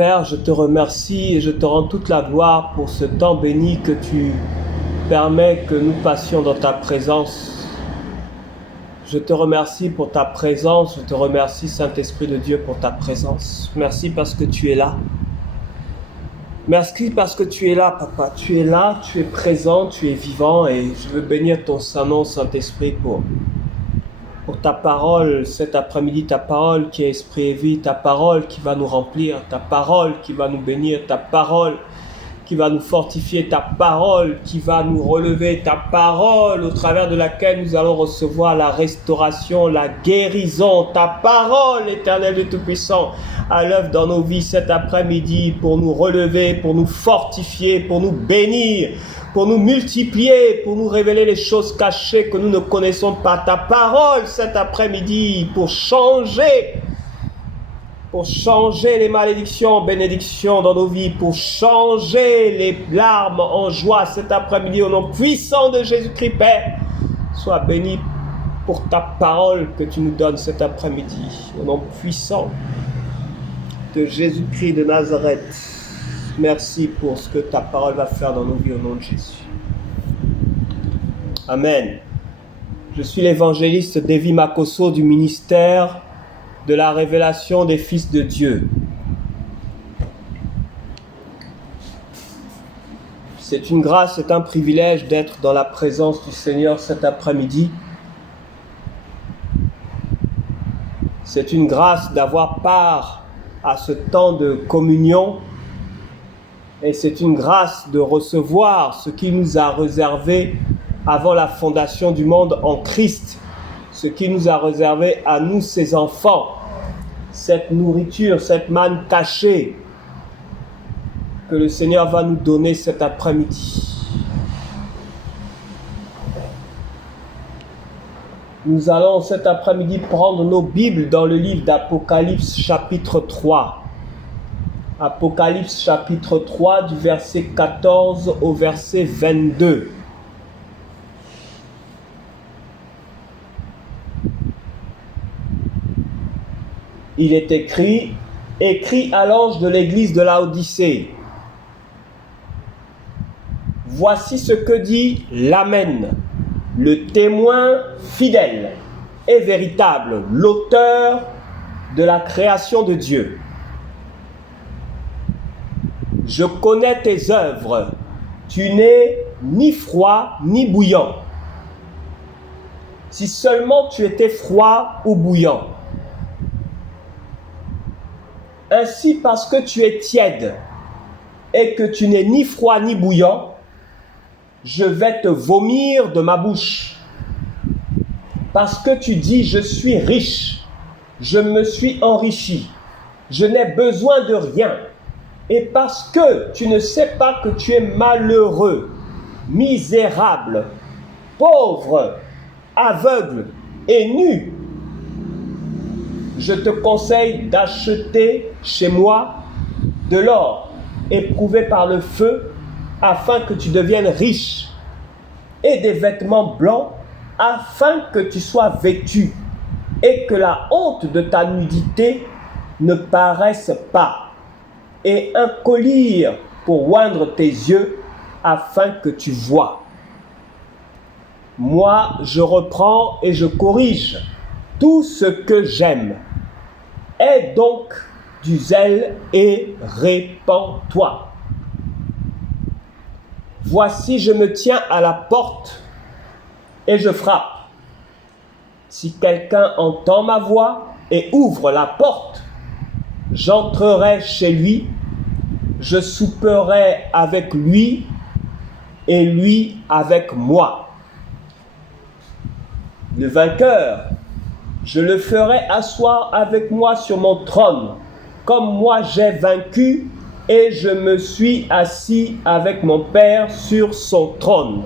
Père, je te remercie et je te rends toute la gloire pour ce temps béni que tu permets que nous passions dans ta présence. Je te remercie pour ta présence, je te remercie Saint-Esprit de Dieu pour ta présence. Merci parce que tu es là. Merci parce que tu es là, Papa. Tu es là, tu es présent, tu es vivant et je veux bénir ton Saint-Nom, Saint-Esprit, pour ta parole cet après-midi, ta parole qui est esprit et vie, ta parole qui va nous remplir, ta parole qui va nous bénir, ta parole qui va nous fortifier, ta parole qui va nous relever, ta parole au travers de laquelle nous allons recevoir la restauration, la guérison, ta parole, Éternel et Tout-Puissant, à l'œuvre dans nos vies cet après-midi pour nous relever, pour nous fortifier, pour nous bénir, pour nous multiplier, pour nous révéler les choses cachées que nous ne connaissons pas. Ta parole cet après-midi pour changer les malédictions en bénédictions dans nos vies, pour changer les larmes en joie cet après-midi au nom puissant de Jésus-Christ, Père. Sois béni pour ta parole que tu nous donnes cet après-midi, au nom puissant de Jésus-Christ de Nazareth. Merci pour ce que ta parole va faire dans nos vies au nom de Jésus. Amen. Je suis l'évangéliste Davy Makosso du ministère de la révélation des fils de Dieu. C'est une grâce, c'est un privilège d'être dans la présence du Seigneur cet après-midi. C'est une grâce d'avoir part à ce temps de communion. Et c'est une grâce de recevoir ce qu'il nous a réservé avant la fondation du monde en Christ, ce qu'il nous a réservé à nous, ses enfants, cette nourriture, cette manne cachée que le Seigneur va nous donner cet après-midi. Nous allons cet après-midi prendre nos Bibles dans le livre d'Apocalypse chapitre 3. Apocalypse chapitre 3 du verset 14 au verset 22. Il est écrit à l'ange de l'église de Laodicée. Voici ce que dit l'Amen, le témoin fidèle et véritable, l'auteur de la création de Dieu. Je connais tes œuvres, tu n'es ni froid ni bouillant. Si seulement tu étais froid ou bouillant. Ainsi, parce que tu es tiède et que tu n'es ni froid ni bouillant, je vais te vomir de ma bouche. Parce que tu dis, je suis riche, je me suis enrichi, je n'ai besoin de rien. Et parce que tu ne sais pas que tu es malheureux, misérable, pauvre, aveugle et nu, je te conseille d'acheter chez moi de l'or éprouvé par le feu afin que tu deviennes riche et des vêtements blancs afin que tu sois vêtu et que la honte de ta nudité ne paraisse pas. Et un collier pour oindre tes yeux afin que tu vois. Moi, je reprends et je corrige tout ce que j'aime. Aie donc du zèle et répands-toi. Voici, je me tiens à la porte et je frappe. Si quelqu'un entend ma voix et ouvre la porte, j'entrerai chez lui, je souperai avec lui et lui avec moi. Le vainqueur, je le ferai asseoir avec moi sur mon trône, comme moi j'ai vaincu et je me suis assis avec mon Père sur son trône.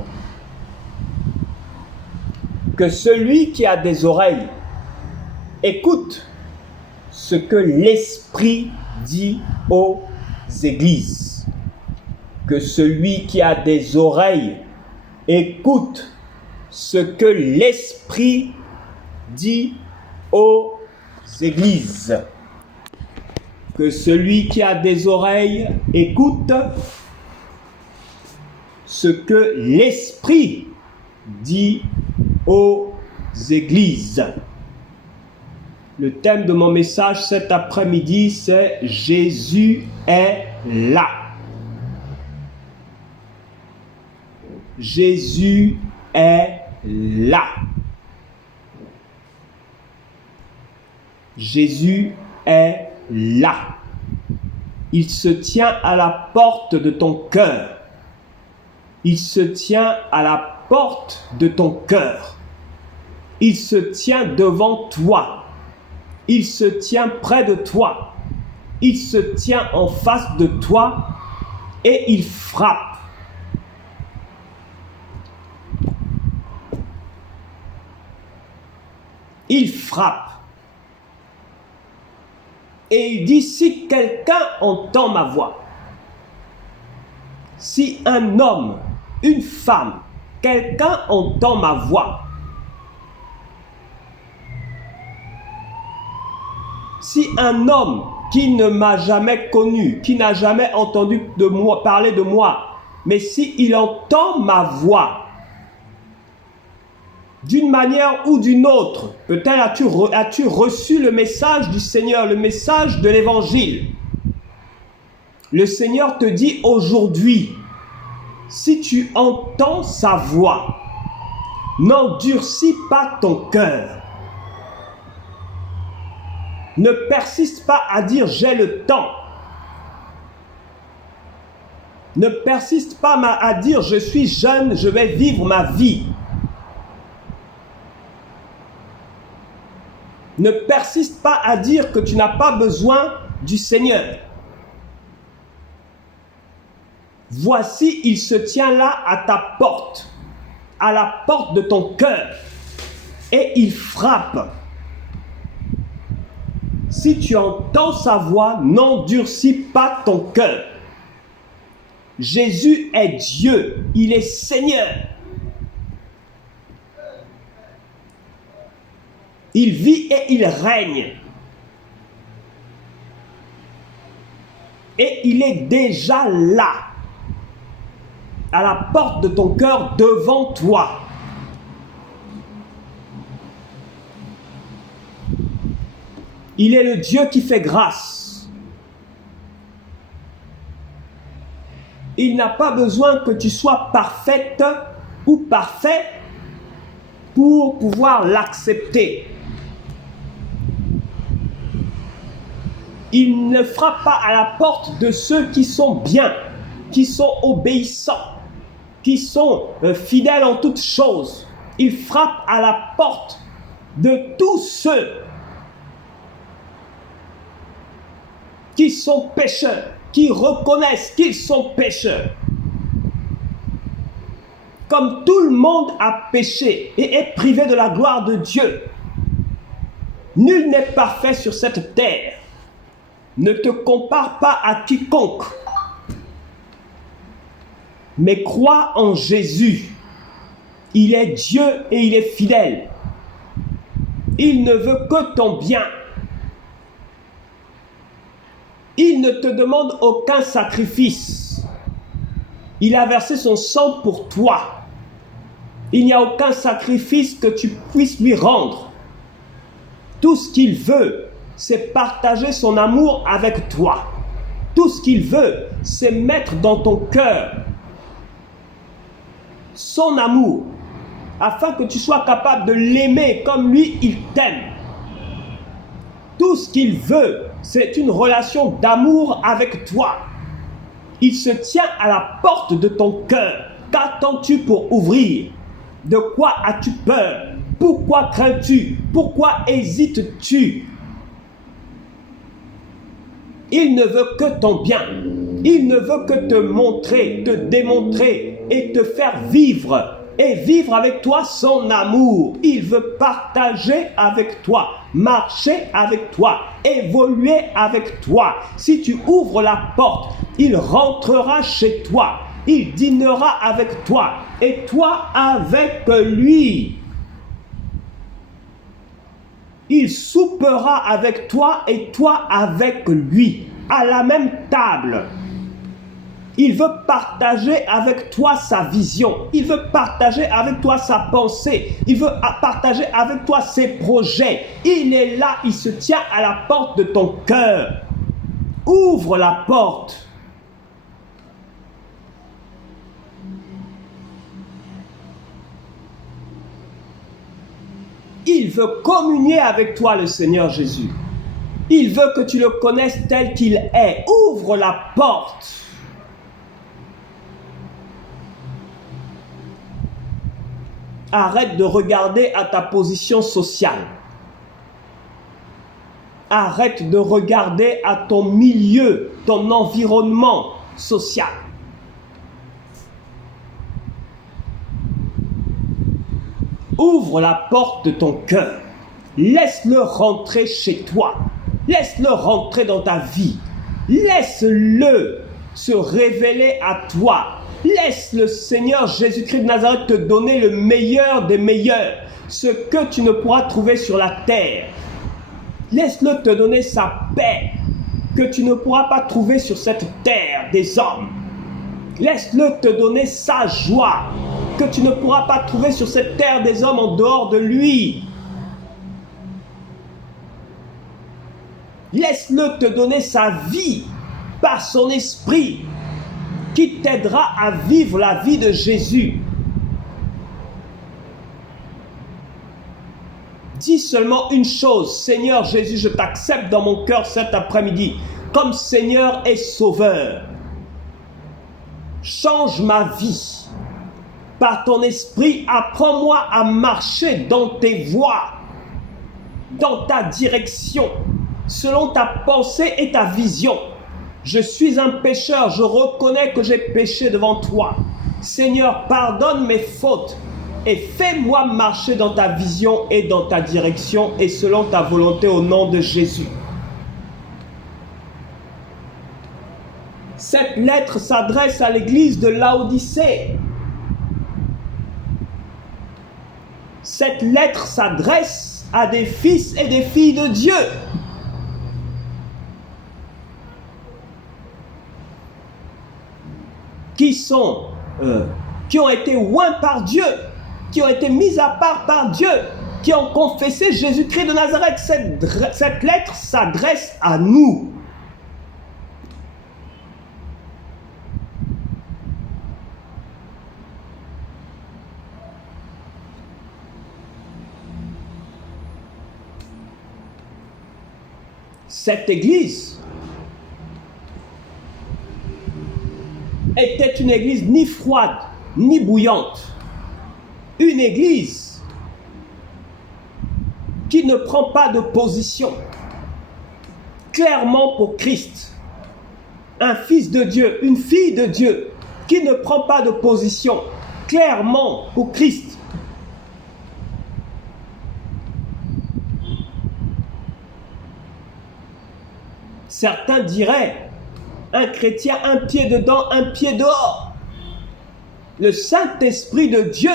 Que celui qui a des oreilles écoute ce que l'Esprit dit aux églises. Que celui qui a des oreilles écoute ce que l'Esprit dit aux églises. Que celui qui a des oreilles écoute ce que l'Esprit dit aux églises. Le thème de mon message cet après-midi, c'est Jésus est là. Jésus est là. Jésus est là. Il se tient à la porte de ton cœur. Il se tient à la porte de ton cœur. Il se tient devant toi. Il se tient près de toi. Il se tient en face de toi et il frappe. Il frappe. Et il dit, si quelqu'un entend ma voix, si un homme, une femme, quelqu'un entend ma voix, si un homme qui ne m'a jamais connu, qui n'a jamais entendu de moi, parler de moi, mais si il entend ma voix, d'une manière ou d'une autre, peut-être as-tu reçu le message du Seigneur, le message de l'Évangile. Le Seigneur te dit aujourd'hui, si tu entends sa voix, n'endurcis pas ton cœur. Ne persiste pas à dire j'ai le temps. Ne persiste pas à dire je suis jeune, je vais vivre ma vie. Ne persiste pas à dire que tu n'as pas besoin du Seigneur. Voici, il se tient là à ta porte, à la porte de ton cœur, et il frappe. Si tu entends sa voix, n'endurcis pas ton cœur. Jésus est Dieu, il est Seigneur. Il vit et il règne. Et il est déjà là, à la porte de ton cœur, devant toi. Il est le Dieu qui fait grâce. Il n'a pas besoin que tu sois parfaite ou parfait pour pouvoir l'accepter. Il ne frappe pas à la porte de ceux qui sont bien, qui sont obéissants, qui sont fidèles en toutes choses. Il frappe à la porte de tous ceux qui sont pécheurs, qui reconnaissent qu'ils sont pécheurs. Comme tout le monde a péché et est privé de la gloire de Dieu, nul n'est parfait sur cette terre. Ne te compare pas à quiconque, mais crois en Jésus. Il est Dieu et il est fidèle. Il ne veut que ton bien. Il ne te demande aucun sacrifice. Il a versé son sang pour toi. Il n'y a aucun sacrifice que tu puisses lui rendre. Tout ce qu'il veut, c'est partager son amour avec toi. Tout ce qu'il veut, c'est mettre dans ton cœur son amour, afin que tu sois capable de l'aimer comme lui, il t'aime. Tout ce qu'il veut, c'est une relation d'amour avec toi. Il se tient à la porte de ton cœur. Qu'attends-tu pour ouvrir? De quoi as-tu peur? Pourquoi crains-tu? Pourquoi hésites-tu? Il ne veut que ton bien. Il ne veut que te montrer, te démontrer et te faire vivre. Et vivre avec toi son amour. Il veut partager avec toi, marcher avec toi, évoluer avec toi. Si tu ouvres la porte, il rentrera chez toi. Il dînera avec toi et toi avec lui. Il soupera avec toi et toi avec lui. à la même table. Il veut partager avec toi sa vision. Il veut partager avec toi sa pensée. Il veut partager avec toi ses projets. Il est là, il se tient à la porte de ton cœur. Ouvre la porte. Il veut communier avec toi, le Seigneur Jésus. Il veut que tu le connaisses tel qu'il est. Ouvre la porte. Arrête de regarder à ta position sociale. Arrête de regarder à ton milieu, ton environnement social. Ouvre la porte de ton cœur. Laisse-le rentrer chez toi. Laisse-le rentrer dans ta vie. Laisse-le se révéler à toi. Laisse le Seigneur Jésus-Christ de Nazareth te donner le meilleur des meilleurs. Ce que tu ne pourras trouver sur la terre. Laisse-le te donner sa paix que tu ne pourras pas trouver sur cette terre des hommes. Laisse-le te donner sa joie que tu ne pourras pas trouver sur cette terre des hommes en dehors de lui. Laisse-le te donner sa vie par son esprit qui t'aidera à vivre la vie de Jésus. Dis seulement une chose: Seigneur Jésus, je t'accepte dans mon cœur cet après-midi comme Seigneur et Sauveur. Change ma vie. Par ton esprit, apprends-moi à marcher dans tes voies, dans ta direction, selon ta pensée et ta vision. Je suis un pécheur, je reconnais que j'ai péché devant toi. Seigneur, pardonne mes fautes et fais-moi marcher dans ta vision et dans ta direction et selon ta volonté au nom de Jésus. Cette lettre s'adresse à l'église de Laodicée. Cette lettre s'adresse à des fils et des filles de Dieu. Qui ont été oints par Dieu, qui ont été mis à part par Dieu, qui ont confessé Jésus-Christ de Nazareth. Cette lettre s'adresse à nous. Cette église était une église ni froide, ni bouillante. Une église qui ne prend pas de position, clairement pour Christ. Un fils de Dieu, une fille de Dieu, qui ne prend pas de position, clairement pour Christ. Certains diraient: un chrétien, un pied dedans, un pied dehors. Le Saint-Esprit de Dieu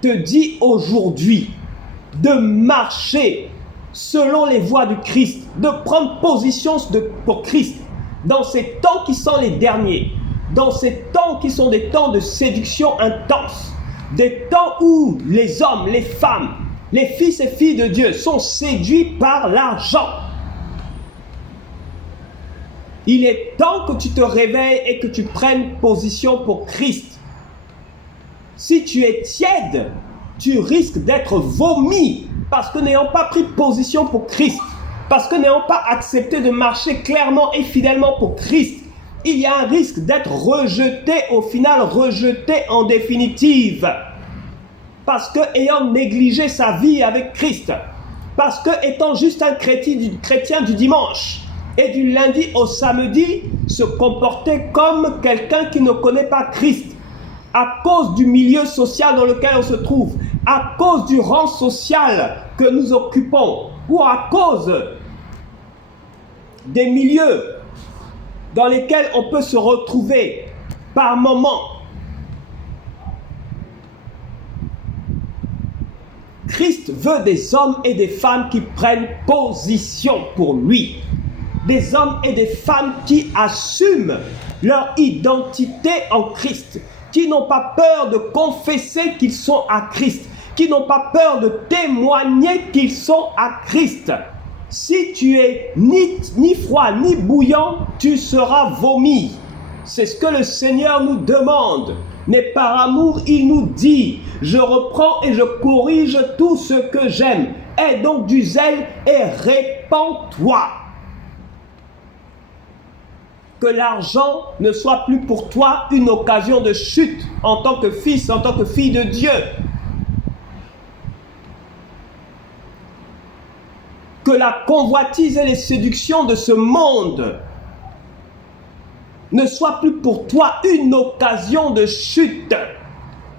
te dit aujourd'hui de marcher selon les voies du Christ, de prendre position pour Christ dans ces temps qui sont les derniers, dans ces temps qui sont des temps de séduction intense, des temps où les hommes, les femmes, les fils et filles de Dieu sont séduits par l'argent. Il est temps que tu te réveilles et que tu prennes position pour Christ. Si tu es tiède, tu risques d'être vomi parce que n'ayant pas pris position pour Christ, parce que n'ayant pas accepté de marcher clairement et fidèlement pour Christ, il y a un risque d'être rejeté, au final rejeté en définitive. Parce que ayant négligé sa vie avec Christ, parce que étant juste un chrétien du dimanche, et du lundi au samedi, se comporter comme quelqu'un qui ne connaît pas Christ, à cause du milieu social dans lequel on se trouve, à cause du rang social que nous occupons, ou à cause des milieux dans lesquels on peut se retrouver par moments. Christ veut des hommes et des femmes qui prennent position pour lui. des hommes et des femmes qui assument leur identité en Christ, qui n'ont pas peur de confesser qu'ils sont à Christ, qui n'ont pas peur de témoigner qu'ils sont à Christ. Si tu es ni froid ni bouillant, tu seras vomi. C'est ce que le Seigneur nous demande. Mais par amour, il nous dit, je reprends et je corrige tout ce que j'aime. Aie donc du zèle et répands-toi. Que l'argent ne soit plus pour toi une occasion de chute en tant que fils, en tant que fille de Dieu. Que la convoitise et les séductions de ce monde ne soient plus pour toi une occasion de chute.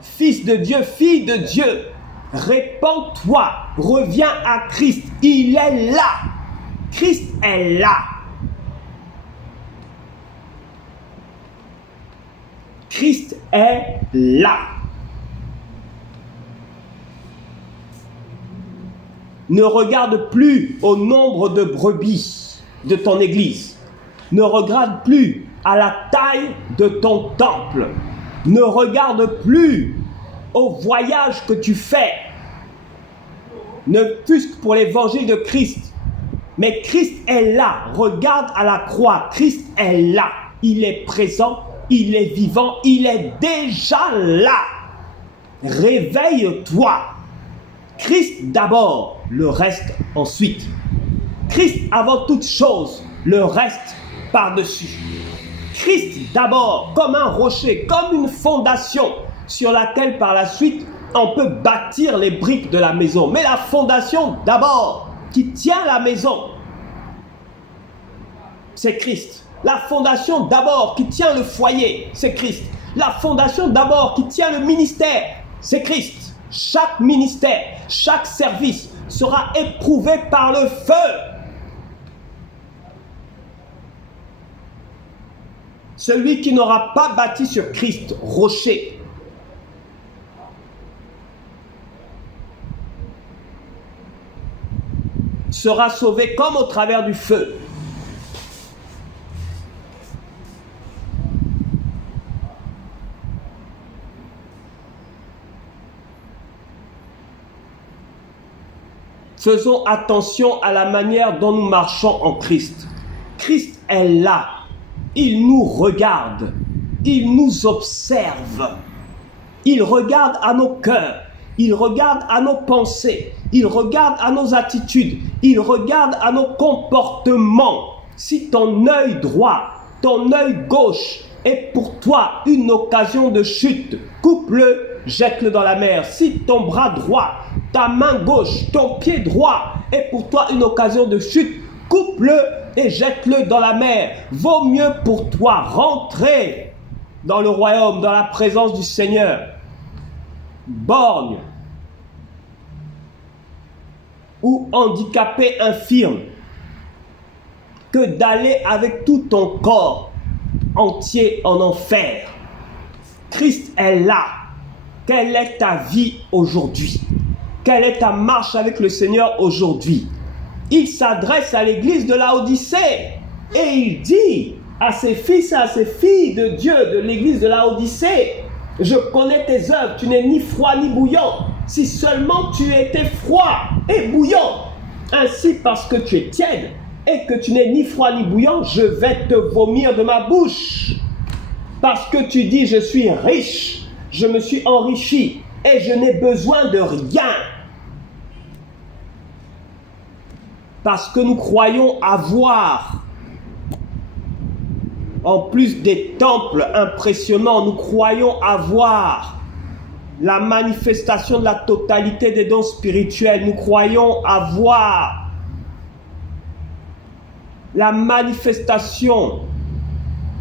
Fils de Dieu, fille de Dieu, répands-toi, reviens à Christ. Il est là. Christ est là. Christ est là. Ne regarde plus au nombre de brebis de ton église. Ne regarde plus à la taille de ton temple. Ne regarde plus au voyage que tu fais. Ne fût-ce que pour l'évangile de Christ. Mais Christ est là. Regarde à la croix. Christ est là. Il est présent. Il est vivant. Il est déjà là. Réveille-toi. Christ d'abord, le reste ensuite. Christ avant toute chose, le reste par-dessus. Christ d'abord, comme un rocher, comme une fondation sur laquelle par la suite on peut bâtir les briques de la maison. Mais la fondation d'abord qui tient la maison, c'est Christ. La fondation d'abord qui tient le foyer, c'est Christ. La fondation d'abord qui tient le ministère, c'est Christ. Chaque ministère, chaque service sera éprouvé par le feu. Celui qui n'aura pas bâti sur Christ, rocher, sera sauvé comme au travers du feu. Faisons attention à la manière dont nous marchons en Christ. Christ est là. Il nous regarde. Il nous observe. Il regarde à nos cœurs. Il regarde à nos pensées. Il regarde à nos attitudes. Il regarde à nos comportements. Si ton œil droit, ton œil gauche est pour toi une occasion de chute, coupe-le, jette-le dans la mer. Si ton bras droit, ta main gauche, ton pied droit est pour toi une occasion de chute, coupe-le et jette-le dans la mer. Vaut mieux pour toi rentrer dans le royaume, dans la présence du Seigneur, borgne ou handicapé, infirme, que d'aller avec tout ton corps entier en enfer. Christ est là. Quelle est ta vie aujourd'hui? Quelle est ta marche avec le Seigneur aujourd'hui? Il s'adresse à l'église de Laodicée et il dit à ses fils et à ses filles de Dieu de l'église de Laodicée, je connais tes œuvres, tu n'es ni froid ni bouillant. Si seulement tu étais froid et bouillant, ainsi parce que tu es tiède et que tu n'es ni froid ni bouillant, je vais te vomir de ma bouche. Parce que tu dis, je suis riche, je me suis enrichi et je n'ai besoin de rien. Parce que nous croyons avoir, en plus des temples impressionnants, nous croyons avoir la manifestation de la totalité des dons spirituels. Nous croyons avoir la manifestation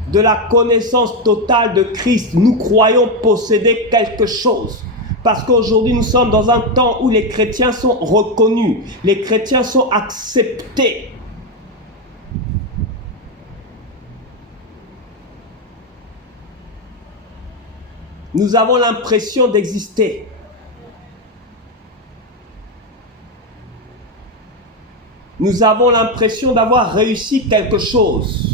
de la connaissance totale de Christ. Nous croyons posséder quelque chose. Parce qu'aujourd'hui, nous sommes dans un temps où les chrétiens sont reconnus, les chrétiens sont acceptés. Nous avons l'impression d'exister. nous avons l'impression d'avoir réussi quelque chose.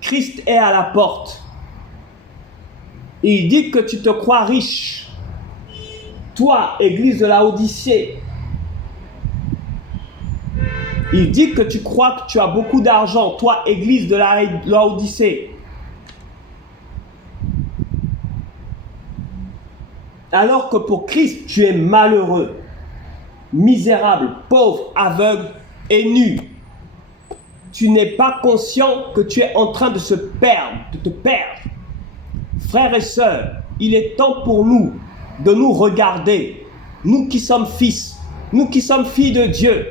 Christ est à la porte. Il dit que tu te crois riche. Toi, église de Laodicée. Il dit que tu crois que tu as beaucoup d'argent. Toi, église de Laodicée. Alors que pour Christ, tu es malheureux, misérable, pauvre, aveugle et nu. Tu n'es pas conscient que tu es en train de te perdre. Frères et sœurs, il est temps pour nous de nous regarder, nous qui sommes fils, nous qui sommes filles de Dieu.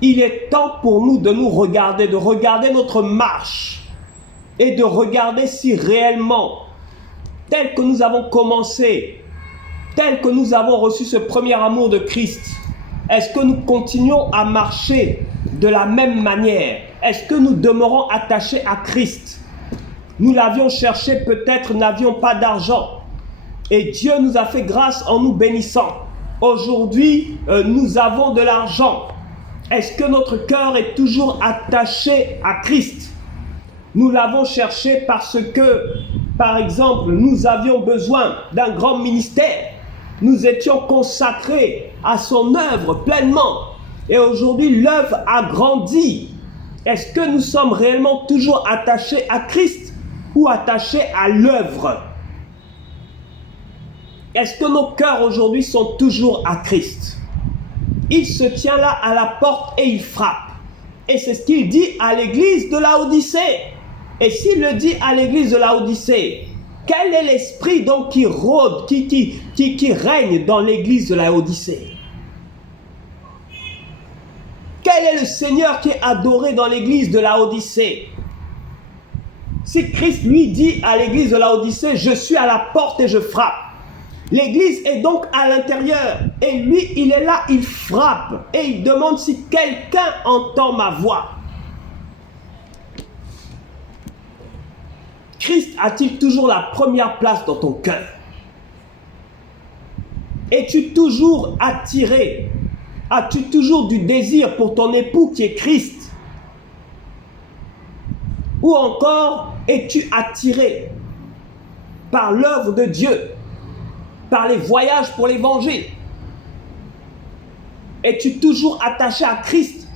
Il est temps pour nous de nous regarder, de regarder notre marche et de regarder si réellement, tel que nous avons commencé, tel que nous avons reçu ce premier amour de Christ, est-ce que nous continuons à marcher de la même manière? Est-ce que nous demeurons attachés à Christ? Nous l'avions cherché, peut-être n'avions pas d'argent. Et Dieu nous a fait grâce en nous bénissant. Aujourd'hui, nous avons de l'argent. Est-ce que notre cœur est toujours attaché à Christ? Nous l'avons cherché parce que, par exemple, nous avions besoin d'un grand ministère. Nous étions consacrés à son œuvre pleinement. Et aujourd'hui, l'œuvre a grandi. Est-ce que nous sommes réellement toujours attachés à Christ ou attachés à l'œuvre? Est-ce que nos cœurs aujourd'hui sont toujours à Christ? Il se tient là à la porte et il frappe. Et c'est ce qu'il dit à l'église de Laodicée. Et s'il le dit à l'église de Laodicée, quel est l'esprit donc qui rôde, qui règne dans l'église de Laodicée? Quel est le Seigneur qui est adoré dans l'église de Laodicée? Si Christ lui dit à l'église de Laodicée, je suis à la porte et je frappe. L'église est donc à l'intérieur et lui, il est là, il frappe et il demande si quelqu'un entend ma voix. Christ a-t-il toujours la première place dans ton cœur? Es-tu toujours attiré? As-tu toujours du désir pour ton époux qui est Christ? Ou encore, es-tu attiré par l'œuvre de Dieu, par les voyages pour l'évangile? Es-tu toujours attaché à Christ?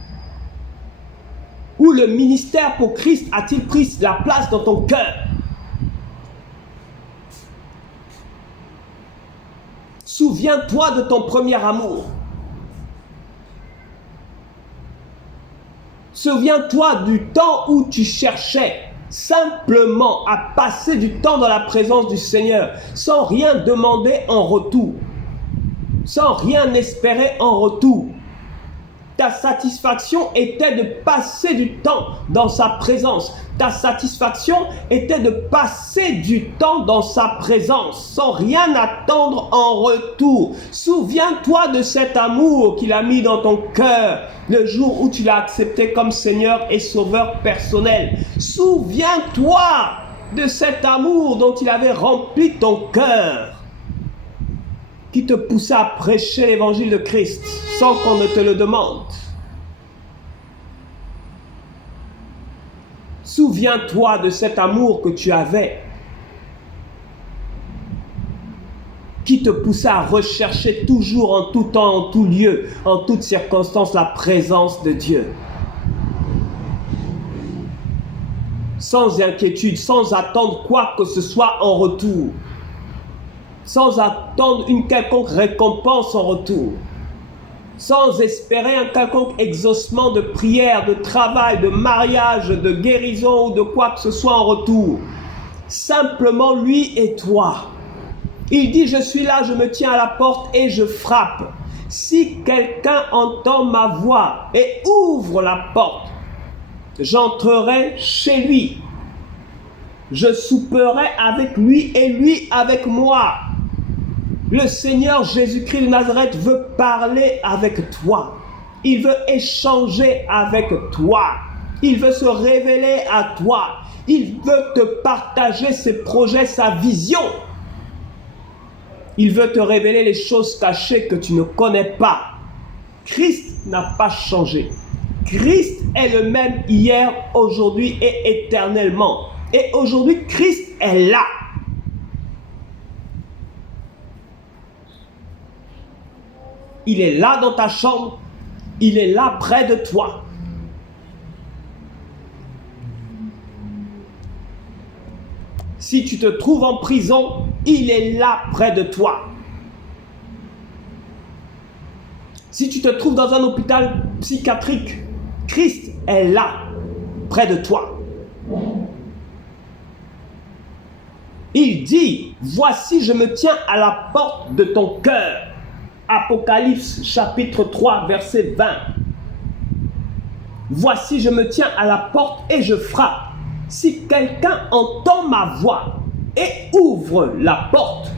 Ou le ministère pour Christ a-t-il pris la place dans ton cœur? Souviens-toi de ton premier amour. Souviens-toi du temps où tu cherchais simplement à passer du temps dans la présence du Seigneur, sans rien demander en retour, sans rien espérer en retour. Ta satisfaction était de passer du temps dans sa présence. Ta satisfaction était de passer du temps dans sa présence, sans rien attendre en retour. Souviens-toi de cet amour qu'il a mis dans ton cœur le jour où tu l'as accepté comme Seigneur et Sauveur personnel. Souviens-toi de cet amour dont il avait rempli ton cœur, qui te poussait à prêcher l'évangile de Christ sans qu'on ne te le demande. Souviens-toi de cet amour que tu avais, qui te poussait à rechercher toujours en tout temps, en tout lieu, en toutes circonstances, la présence de Dieu. Sans inquiétude, sans attendre quoi que ce soit en retour. Sans attendre une quelconque récompense en retour. Sans espérer un quelconque exaucement de prière, de travail, de mariage, de guérison ou de quoi que ce soit en retour. Simplement lui et toi. Il dit, je suis là, je me tiens à la porte et je frappe. Si quelqu'un entend ma voix et ouvre la porte, j'entrerai chez lui. Je souperai avec lui et lui avec moi. Le Seigneur Jésus-Christ de Nazareth veut parler avec toi. Il veut échanger avec toi. Il veut se révéler à toi. Il veut te partager ses projets, sa vision. Il veut te révéler les choses cachées que tu ne connais pas. Christ n'a pas changé. Christ est le même hier, aujourd'hui et éternellement. Et aujourd'hui, Christ est là. Il est là dans ta chambre. Il est là près de toi. Si tu te trouves en prison, il est là près de toi. Si tu te trouves dans un hôpital psychiatrique, Christ est là près de toi. Il dit, voici je me tiens à la porte de ton cœur. Apocalypse chapitre 3 verset 20. Voici je me tiens à la porte et je frappe. Si quelqu'un entend ma voix et ouvre la porte,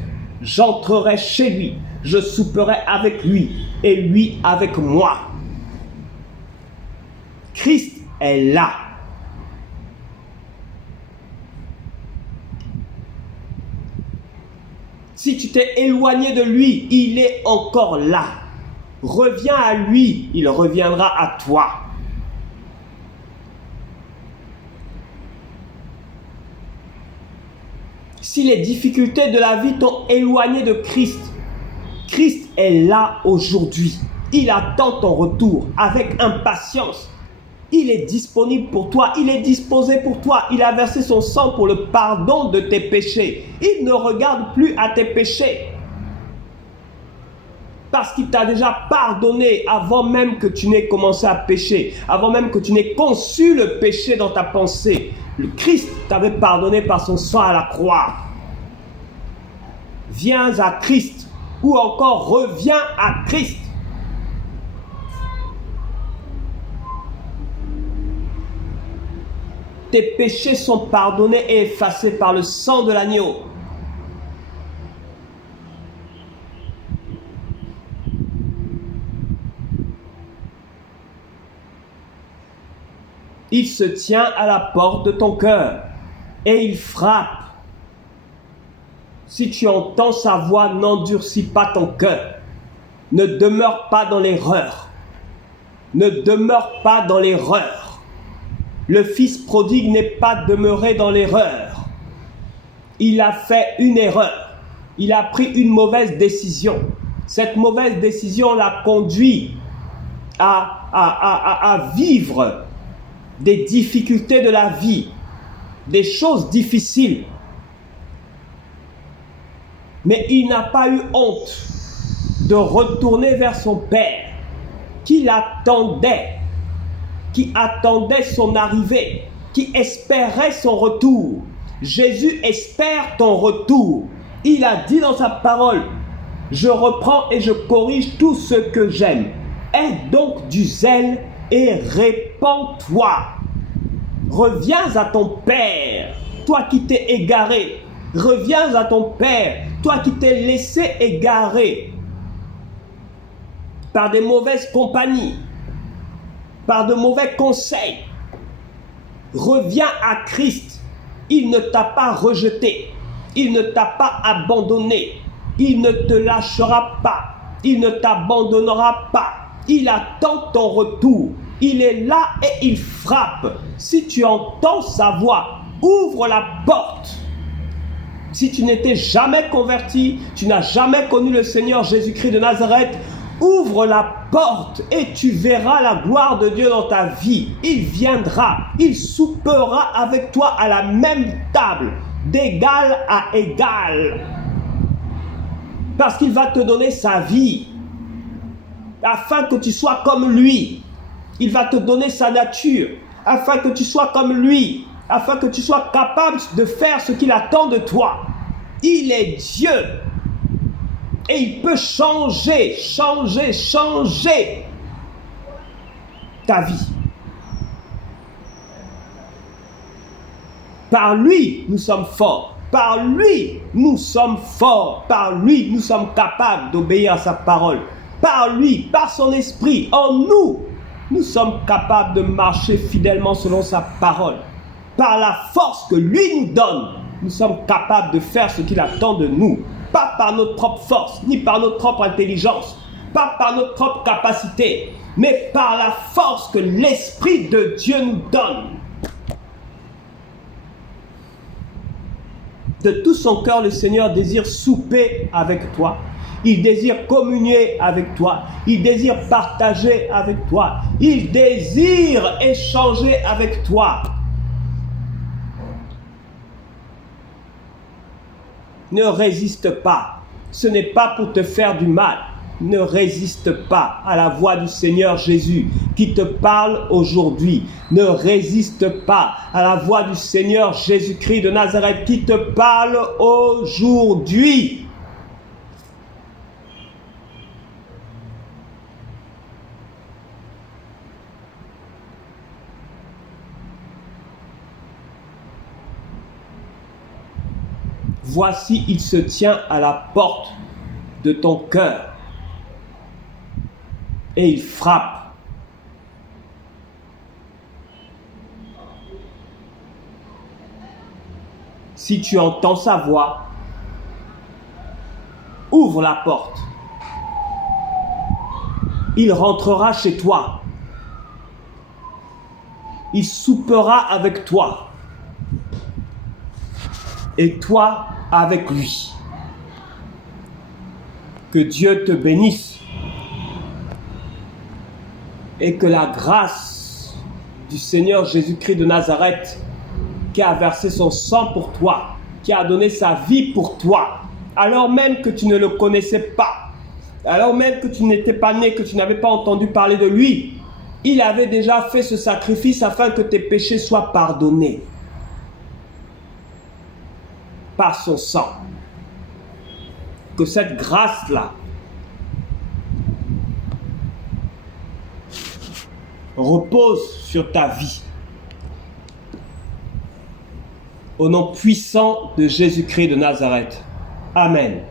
j'entrerai chez lui, je souperai avec lui et lui avec moi. Christ est là. Si tu t'es éloigné de lui, il est encore là. Reviens à lui, il reviendra à toi. Si les difficultés de la vie t'ont éloigné de Christ, Christ est là aujourd'hui. Il attend ton retour avec impatience. Il est disponible pour toi. Il est disposé pour toi. Il a versé son sang pour le pardon de tes péchés. Il ne regarde plus à tes péchés. Parce qu'il t'a déjà pardonné avant même que tu n'aies commencé à pécher. Avant même que tu n'aies conçu le péché dans ta pensée. Le Christ t'avait pardonné par son sang à la croix. Viens à Christ. Ou encore reviens à Christ. Tes péchés sont pardonnés et effacés par le sang de l'agneau. Il se tient à la porte de ton cœur et il frappe. Si tu entends sa voix, n'endurcis pas ton cœur. Ne demeure pas dans l'erreur. Ne demeure pas dans l'erreur. Le fils prodigue n'est pas demeuré dans l'erreur. Il a fait une erreur. Il a pris une mauvaise décision. Cette mauvaise décision l'a conduit à vivre des difficultés de la vie, des choses difficiles. Mais il n'a pas eu honte de retourner vers son Père, qui l'attendait, qui attendait son arrivée, qui espérait son retour. Jésus espère ton retour. Il a dit dans sa parole, je reprends et je corrige tout ce que j'aime. Aie donc du zèle et répands-toi. Reviens à ton Père, toi qui t'es égaré. Reviens à ton Père, toi qui t'es laissé égarer par des mauvaises compagnies, par de mauvais conseils. Reviens à Christ. Il ne t'a pas rejeté. Il ne t'a pas abandonné. Il ne te lâchera pas. Il ne t'abandonnera pas. Il attend ton retour. Il est là et il frappe. Si tu entends sa voix, ouvre la porte. Si tu n'étais jamais converti, tu n'as jamais connu le Seigneur Jésus-Christ de Nazareth, ouvre la porte et tu verras la gloire de Dieu dans ta vie. Il viendra, il soupera avec toi à la même table, d'égal à égal. Parce qu'il va te donner sa vie, afin que tu sois comme lui. Il va te donner sa nature, afin que tu sois comme lui, afin que tu sois capable de faire ce qu'il attend de toi. Il est Dieu. Et il peut changer ta vie. Par lui, nous sommes forts. Par lui, nous sommes forts. Par lui, nous sommes capables d'obéir à sa parole. Par lui, par son esprit, en nous, nous sommes capables de marcher fidèlement selon sa parole. par la force que lui nous donne, nous sommes capables de faire ce qu'il attend de nous. Pas par notre propre force, ni par notre propre intelligence, pas par notre propre capacité, mais par la force que l'Esprit de Dieu nous donne. De tout son cœur, le Seigneur désire souper avec toi. Il désire communier avec toi. Il désire partager avec toi. Il désire échanger avec toi. Ne résiste pas. Ce n'est pas pour te faire du mal. Ne résiste pas à la voix du Seigneur Jésus qui te parle aujourd'hui. Ne résiste pas à la voix du Seigneur Jésus-Christ de Nazareth qui te parle aujourd'hui. Voici, il se tient à la porte de ton cœur et il frappe. Si tu entends sa voix, ouvre la porte. Il rentrera chez toi. Il soupera avec toi. Et toi avec lui. Que Dieu te bénisse et que la grâce du Seigneur Jésus-Christ de Nazareth, qui a versé son sang pour toi, qui a donné sa vie pour toi, alors même que tu ne le connaissais pas, alors même que tu n'étais pas né, que tu n'avais pas entendu parler de lui, il avait déjà fait ce sacrifice afin que tes péchés soient pardonnés par son sang. Que cette grâce-là repose sur ta vie. Au nom puissant de Jésus-Christ de Nazareth. Amen.